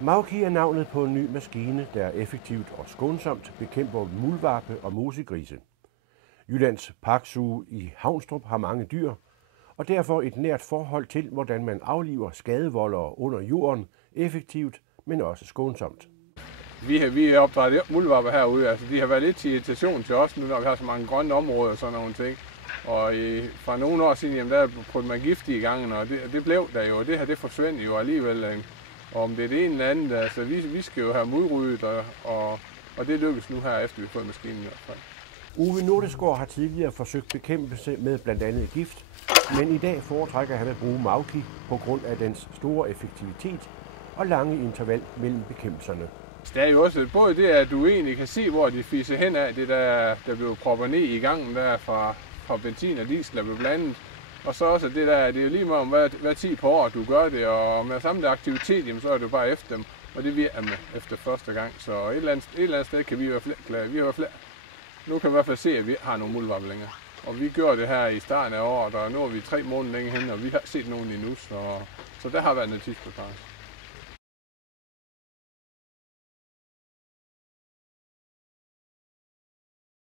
Mauki er navnet på en ny maskine, der effektivt og skånsomt bekæmper muldvarpe og musegrise. Jyllands Parkzoo i Havnstrup har mange dyr, og derfor et nært forhold til, hvordan man afliver skadevoldere under jorden, effektivt, men også skånsomt. Vi opdrætter muldvarper herude, altså de har været lidt til irritation til os nu, når vi har så mange grønne områder og sådan nogle ting. Og fra nogle år siden, jamen, der prøvede man gift i gangen, og det blev der jo, og det her det forsvandt jo alligevel. Og om det er det ene eller andet, altså vi skal jo have udryddet, og det lykkes nu her, efter vi har fået maskinen i hvert fald. Uwe Nordesgaard har tidligere forsøgt bekæmpelse med blandt andet gift, men i dag foretrækker han at bruge Mauki på grund af dens store effektivitet og lange interval mellem bekæmpelserne. Det er jo også både det, at du egentlig kan se, hvor de fiser hen af, det der bliver proppet ned i gangen der fra benzin og diesel, der bliver blandet. Og så også det der, det er jo lige meget om hver 10 på år, du gør det, og med samme aktivitet, jamen, så er det bare efter dem. Og det virker med efter første gang, så et eller andet sted kan vi være flere. Nu kan vi i hvert fald se, at vi har nogle muldvarpe længere. Og vi gør det her i starten af året, og nu er vi 3 måneder længe hen, og vi har set nogen endnu, så der har været noget tidsbesparelse.